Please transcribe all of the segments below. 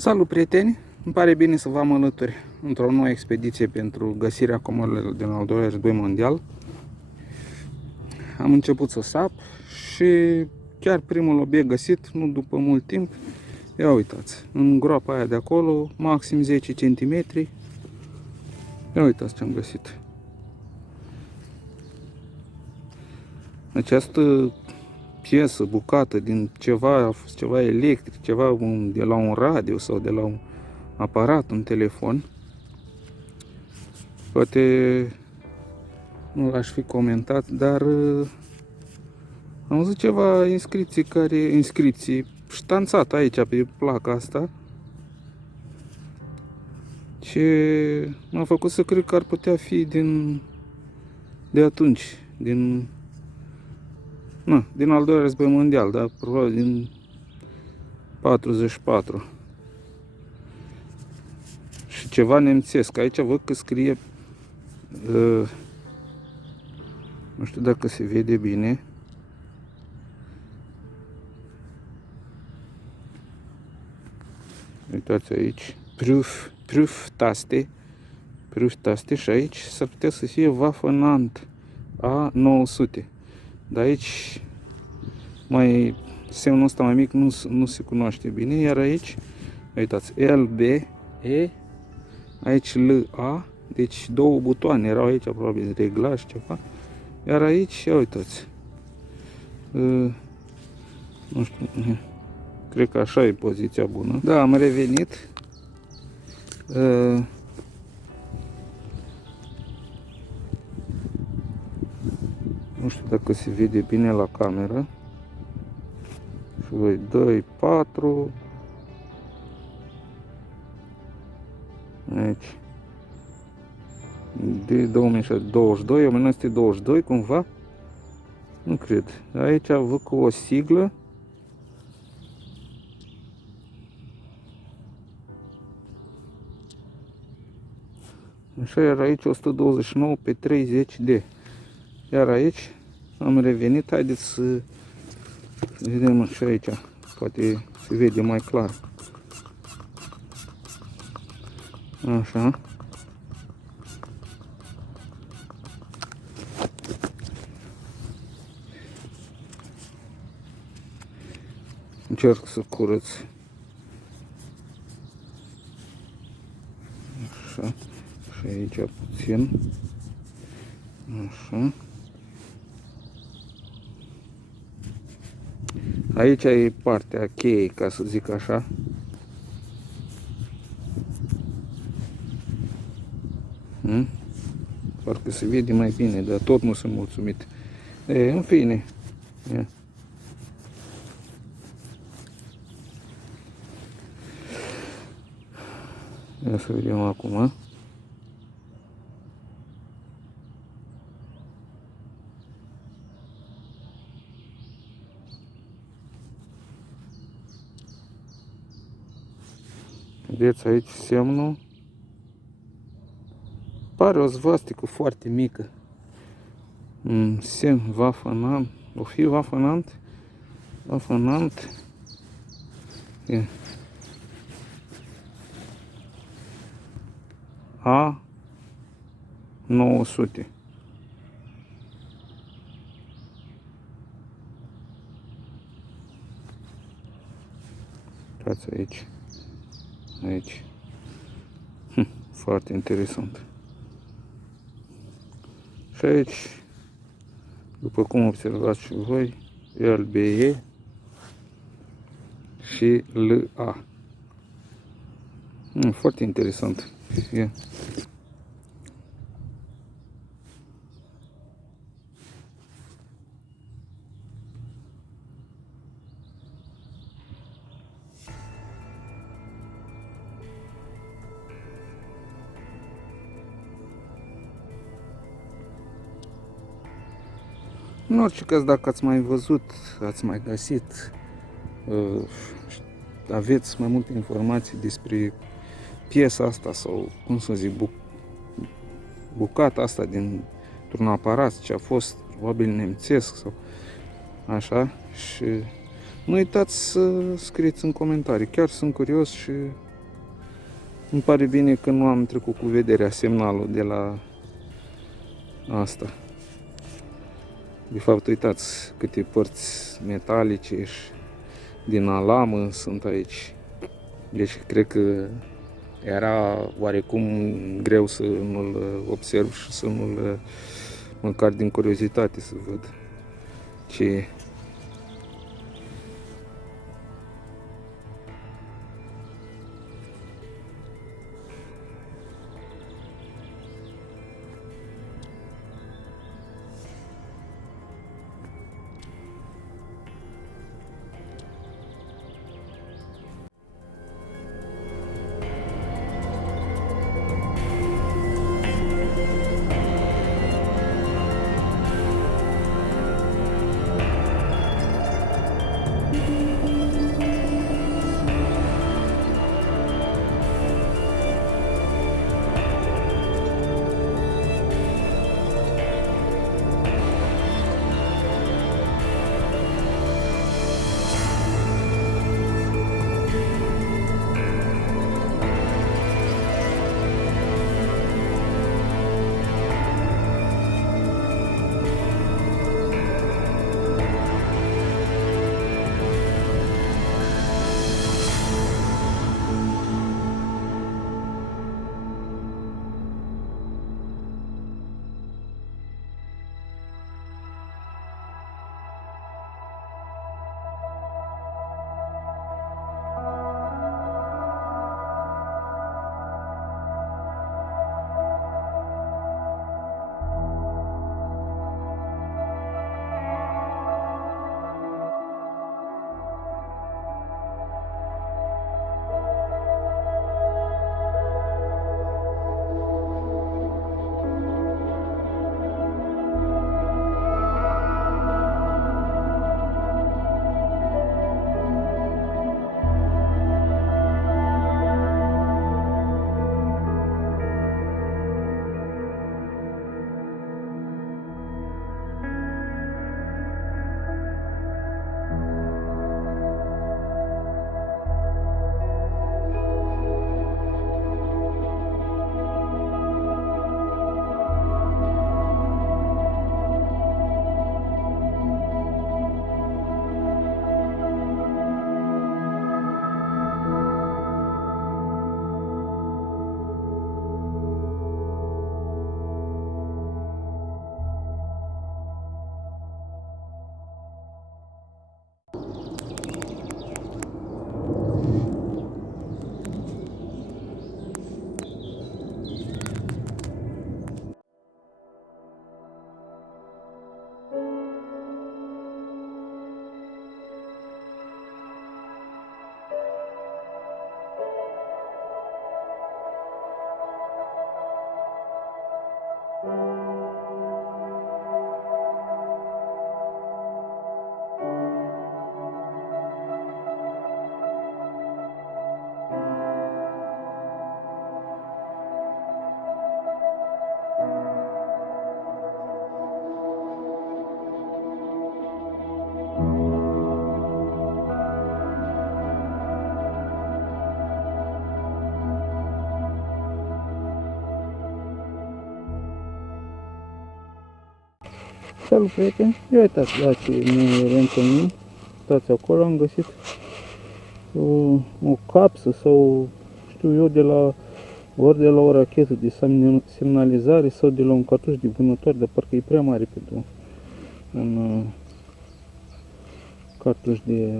Salut, prieteni! Îmi pare bine să vă am alături într-o nouă expediție pentru găsirea comorilor din al doilea război mondial. Am început să sap și chiar primul obiect găsit, nu după mult timp, ia uitați, în groapa aia de acolo, maxim 10 cm. Ia uitați ce am găsit. Această piesă, bucată din ceva, a fost ceva electric, ceva de la un radio sau de la un aparat, un telefon. Poate nu l-aș fi comentat, dar am văzut ceva inscripții ștanțat aici pe placa asta, ce m-a făcut să cred că ar putea fi de atunci, din al doilea război mondial, dar probabil din 44. Și ceva nemțesc. Aici văd că scrie, nu știu dacă se vede bine. Uitați aici, Prüftaste și aici s-ar putea să fie Waffenant A900. Dar aici semnul ăsta mai mic nu se cunoaște bine, iar aici, uitați, LBE, aici LA, deci două butoane erau aici, probabil reglaj ceva, iar aici, ia uitați, nu știu, cred că așa e poziția bună. Da, am revenit. Nu știu dacă se vede bine la cameră. Și voi 2, 4. Aici. De 2022, 1922 cumva. Nu cred. Aici văd cu o siglă. Așa, iar aici 129 pe 30 de. Iar aici am revenit. Haideți să vedem și aici. Poate se vede mai clar. Așa. Încerc să curăț. Așa. Și aici puțin. Așa. Aici e partea cheie, ca să zic așa. Parcă se vede mai bine, dar tot nu sunt mulțumit. În fine. Ia să vedem acum. Vedeți aici semnul. Pare o svastică foarte mică. Semn Waffenant. O fi Waffenant? Waffenant. A900. Uitați aici. Aici. Foarte interesant. Și aici, după cum observați și voi, LBE și LA. Foarte interesant. În orice caz, dacă ați mai văzut, ați mai găsit, aveți mai multe informații despre piesa asta sau, cum să zic, bucata asta dintr-un aparat ce a fost probabil nemțesc sau așa, și nu uitați să scrieți în comentarii. Chiar sunt curios și Îmi pare bine că nu am trecut cu vederea semnalul de la asta. De fapt, uitați câte părți metalice și din alamă sunt aici. Deci cred că era oarecum greu să nu-l observ și să nu-l, măcar din curiozitate, să văd ce e. Salut, prieteni! Ia uitați la ce ne reîntâlnim. Uitați acolo, am găsit o capsă sau știu eu ori de la o rachetă de semnalizare sau de la un cartuș de vânătoare, dar parcă e prea mare pentru un cartuș de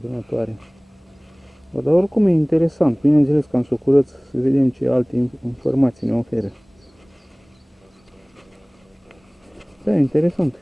vânătoare. Dar oricum e interesant. Bineînțeles că am să o curăț să vedem ce alte informații ne oferă. Da, interesant.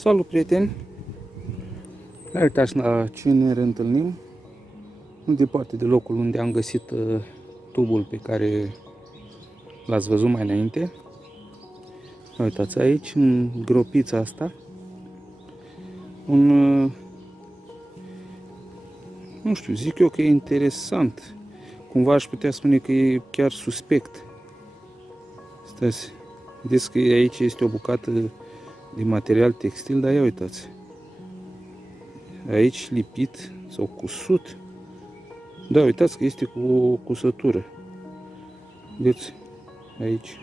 Salut, prieteni! Uitați la ce ne reîntâlnim. Nu departe de locul unde am găsit tubul pe care l-ați văzut mai înainte. Uitați aici, în gropița asta, nu știu, zic eu că e interesant. Cumva aș putea spune că e chiar suspect. Stați, vedeți că aici este o bucată de material textil, dar ia uitați. Aici lipit sau cusut. Da, uitați că este cu o cusătură. Vedeți? Aici.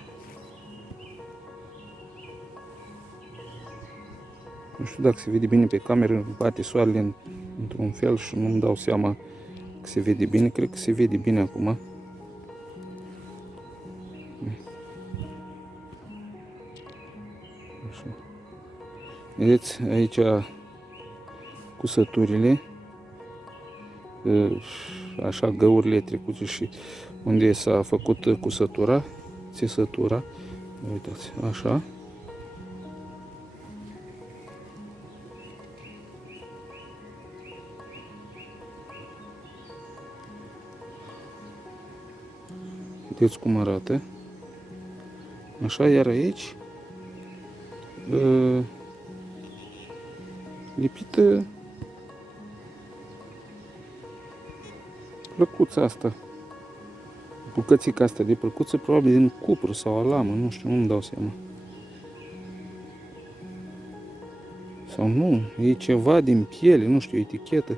Nu știu dacă se vede bine pe cameră, bate soarele într-un fel și nu-mi dau seama că se vede bine. Cred că se vede bine acum. Așa. Vedeți aici cusăturile, așa găurile trecute și unde s-a făcut cusătura, țesătura. Uitați, așa. Vedeți cum arată. Așa, iar aici lipită plăcuța asta. Bucățica asta de plăcuță, probabil din cupru sau alamă, nu știu, nu-mi dau seama. Sau nu, e ceva din piele, nu știu, etichetă.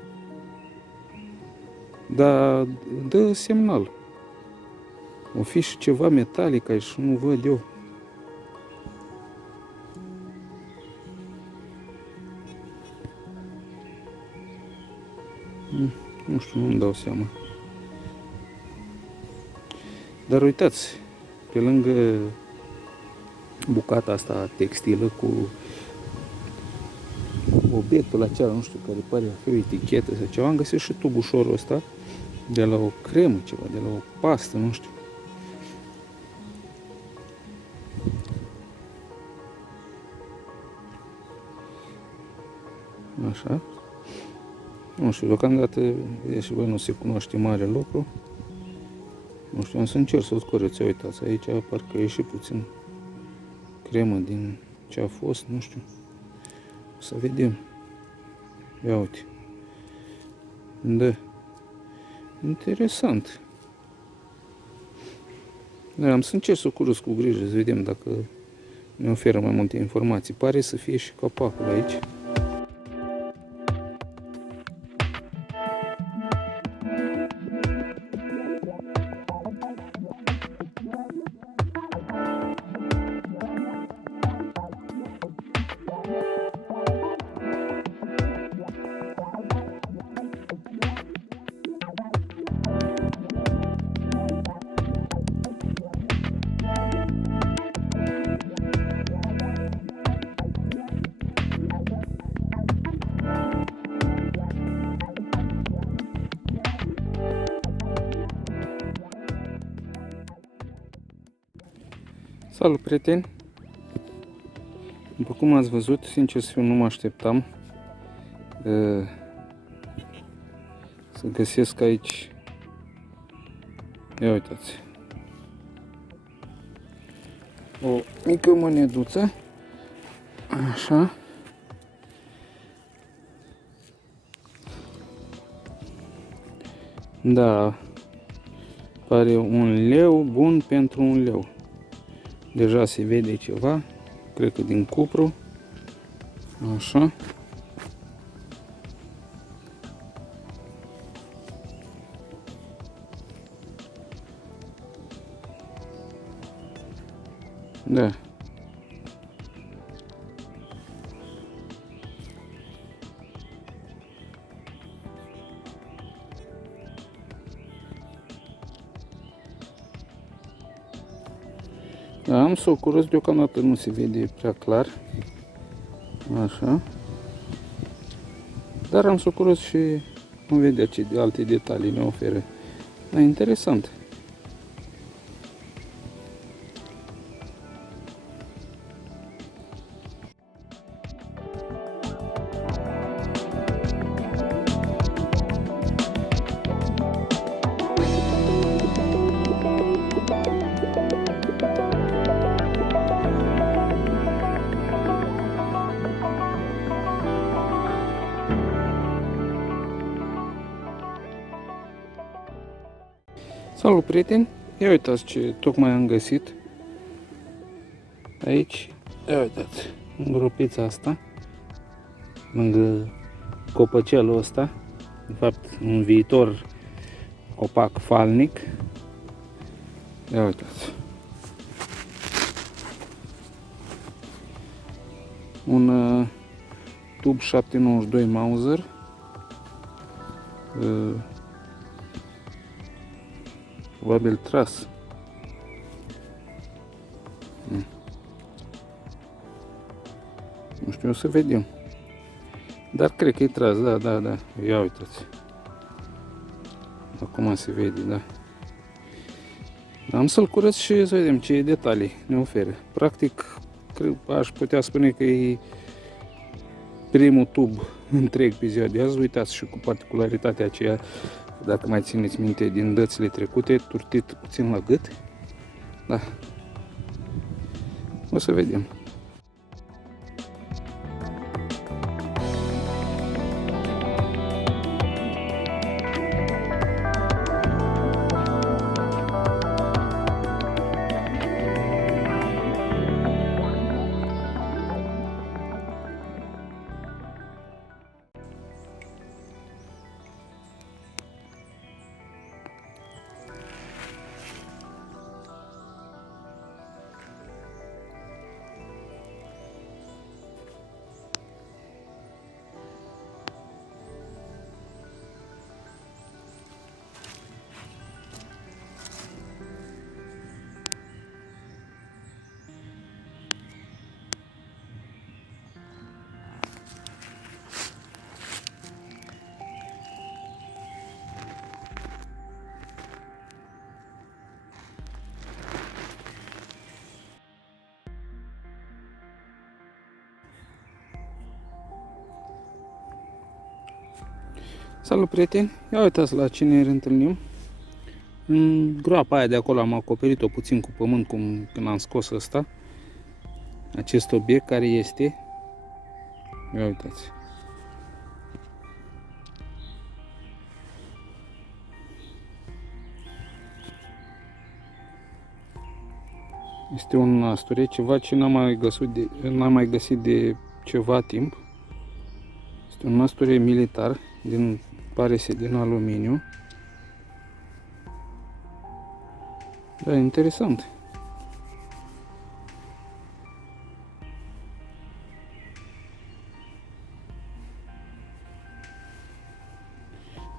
Dar dă semnal. O fi și ceva metalic aici și nu văd eu. Nu știu, nu-mi dau seama. Dar uitați, pe lângă bucata asta textilă cu obiectul acela, nu știu, care pare a fi o etichetă sau ceva, am găsit și tubușorul ăsta de la o cremă, ceva, de la o pastă, nu știu. Așa. Nu știu, deocamdată, vedeți și voi, nu se cunoaște mare lucru. Nu știu, am să încerc să o scurăț. Uitați, aici parcă e și puțin cremă din ce a fost, nu știu. O să vedem. Ia uite. Da. Interesant. Da, am să încerc să o curăț cu grijă, să vedem dacă ne oferă mai multe informații. Pare să fie și capacul aici. Salut, prieteni! După cum ați văzut, sincer să fiu, nu mă așteptam să găsesc aici. Ia uitați. O mică moneduță. Așa. Da. Pare un leu bun pentru un leu. Deja se vede ceva, cred că din cupru. Așa. Da. Da, am să o curăț, deocamdată nu se vede prea clar. Așa. Dar am să o curăț și vom vedea ce alte detalii ne oferă. Da, interesant. Salut, prieteni! Ia uitați ce tocmai am găsit aici. Ia uitați, în gropița asta, lângă copăcelul ăsta, de fapt un viitor copac falnic. Ia uitați. Un tub 792 Mauser. Probabil tras. Nu știu, o să vedem. Dar cred că e tras, da. Ia uitați. Acum se vede, da. Am să-l curăț și să vedem ce detalii ne oferă. Practic, cred, aș putea spune că e primul tub întreg pe ziua de azi. Uitați și cu particularitatea aceea, dacă mai țineți minte din dățile trecute, turtit puțin la gât. Da. O să vedem. Salut, prieteni! Ia uitați la ce ne reîntâlnim. În groapa aia de acolo am acoperit-o puțin cu pământ când am scos ăsta. Acest obiect care este. Ia uitați. Este un nasture, ceva ce n-am mai găsit de ceva timp. Este un nasture militar, pare să din aluminiu. Da, interesant.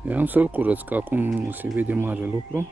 Ia am să-l curăț, că acum nu se vede mare lucru.